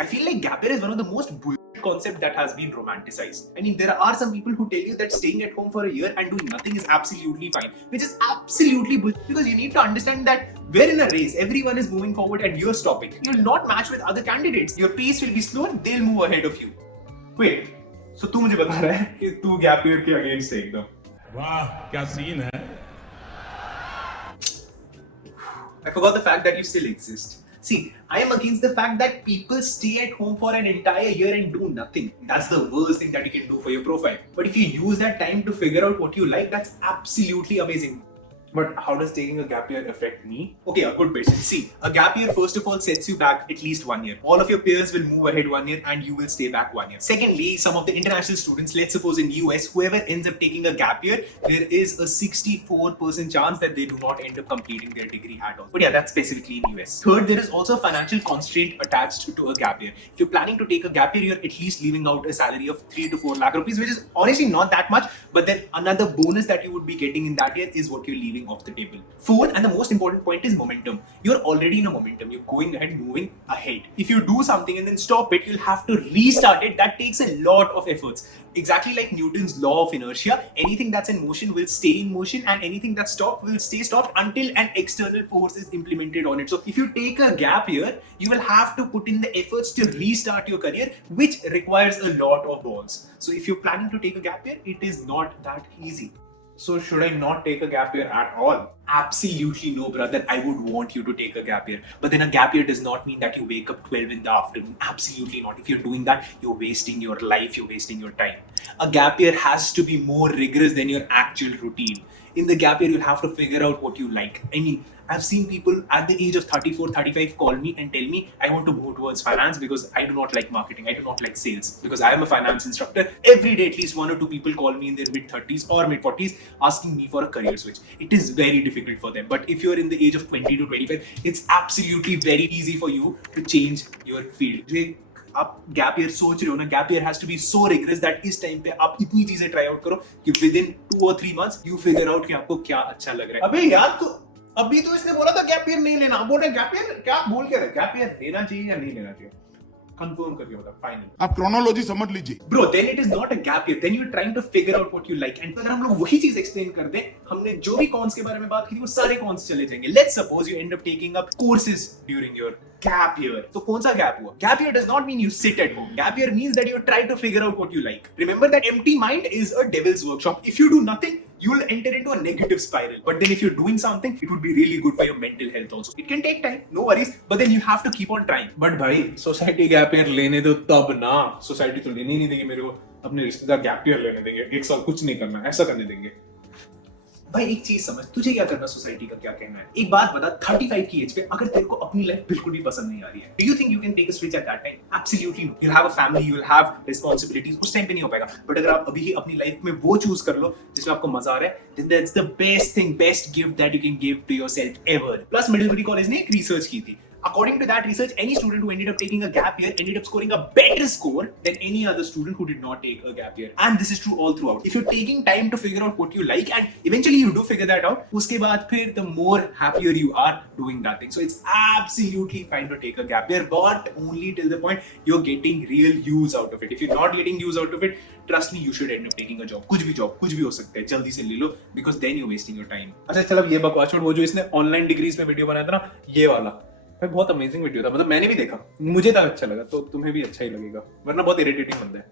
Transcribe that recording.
I feel like gap year is one of the most bullshit concept that has been romanticized. I mean, there are some people who tell you that staying at home for a year and doing nothing is absolutely fine, which is absolutely bullshit, because you need to understand that we're in a race. Everyone is moving forward and you're stopping. You'll not match with other candidates. Your pace will be slower. They'll move ahead of you. Wait, so तू मुझे बता रहा है कि तू gap year के against है एकदम? वाह क्या सीन है. I forgot the fact that you still exist. See, I am against the fact that people stay at home for an entire year and do nothing. That's the worst thing that you can do for your profile. But if you use that time to figure out what you like, that's absolutely amazing. But how does taking a gap year affect me? Okay, a good question. See, a gap year first of all sets you back at least 1 year. All of your peers will move ahead 1 year and you will stay back 1 year. Secondly, some of the international students, let's suppose in US, whoever ends up taking a gap year, there is a 64% chance that they do not end up completing their degree at all. But yeah, that's specifically in US. Third, there is also a financial constraint attached to a gap year. If you're planning to take a gap year, you're at least leaving out a salary of 3 to 4 lakh rupees, which is honestly not that much. But then another bonus that you would be getting in that year is what you're leaving off the table. Fourth, and the most important point, is momentum. You're already in a momentum. You're going ahead, moving ahead. If you do something and then stop it, you'll have to restart it. That takes a lot of efforts. Exactly like Newton's law of inertia, anything that's in motion will stay in motion, and anything that's stopped will stay stopped until an external force is implemented on it. So if you take a gap year, you will have to put in the efforts to restart your career, which requires a lot of balls. So if you're planning to take a gap year, it is not that easy. So should I not take a gap year at all? Absolutely no, brother. I would want you to take a gap year. But then a gap year does not mean that you wake up 12 in the afternoon. Absolutely not. If you're doing that, you're wasting your life, you're wasting your time. A gap year has to be more rigorous than your actual routine. In the gap year, you'll have to figure out what you like. I mean, I've seen people at the age of 34, 35 call me and tell me, I want to move towards finance because I do not like marketing, I do not like sales, because I am a finance instructor. Every day, at least 1 or 2 people call me in their mid-30s or mid-40s asking me for a career switch. It is very difficult for them. But if you're in the age of 20 to 25, it's absolutely very easy for you to change your field. आप gap year सोच रहे हो ना, gap year has to be so rigorous that इस time पे आप इतनी चीजें ट्राई आउट करो कि within 2 or 3 months you figure out कि आपको क्या अच्छा लग रहा है. अबे यार, तो अभी तो इसने बोला था गैप ईयर नहीं लेना, अब बोल रहे गैप ईयर. क्या बोल के रहे? गैप ईयर लेना चाहिए या नहीं लेना चाहिए? कंफर्म करके बता फाइनल. आप क्रोनोलॉजी समझ लीजिए. Bro, then it is not a gap year. Then you're trying to figure out what you like. And अगर हम लोग वही चीज एक्सप्लेन कर दें, हमने जो भी कॉन्स के बारे में बात की थी वो सारे कॉन्स चले जाएंगे. Let's suppose you end up taking up courses during your gap year. तो कौन सा गैप हुआ? Gap year does not mean you sit at home. Gap year means that you try to figure out what you like. Remember that empty mind is a devil's workshop. If you do nothing, you'll enter into a negative spiral. But then if you're doing something, it would be really good for your mental health also. It can take time, no worries, but then you have to keep on trying. But भाई society gap year लेने दो तब ना. Society तो लेने ही नहीं देंगे मेरे को. अपने रिश्तेदार गैप ईयर लेने देंगे, 1 साल कुछ नहीं करना, ऐसा करने देंगे. भाई एक चीज समझ, तुझे क्या करना, सोसाइटी का क्या कहना है. एक बात बता, 35 की एज पे अगर तेरे को अपनी लाइफ बिल्कुल भी पसंद नहीं आ रही है, do you think you can take a switch at that time? Absolutely no. You have a family, you will have responsibilities. उस टाइम पे नहीं हो पाएगा. बट अगर आप अभी ही अपनी लाइफ में वो चूज कर लो जिसमें आपको मजा आ रहा है, then that's the best thing, best gift that you can give to yourself ever. Plus Middlebury college ने एक रिसर्च की थी. According to that research, any student who ended up taking a gap year ended up scoring a better score than any other student who did not take a gap year. And this is true all throughout. If you're taking time to figure out what you like and eventually you do figure that out, उसके बाद फिर the more happier you are doing that thing. So it's absolutely fine to take a gap year, but only till the point you're getting real use out of it. If you're not getting use out of it, trust me, you should end up taking a job. कुछ भी हो सकता है, जल्दी से ले लो, because then you're wasting your time. अच्छा चल, अब ये बकवास छोड़. वो जो इसने ऑनलाइन डिग्रीज में वीडियो बनाया था ना, ये वाला भाई बहुत अमेजिंग वीडियो था. मतलब मैंने भी देखा, मुझे तो अच्छा लगा, तो तुम्हें भी अच्छा ही लगेगा, वरना बहुत इरिटेटिंग बंदा है.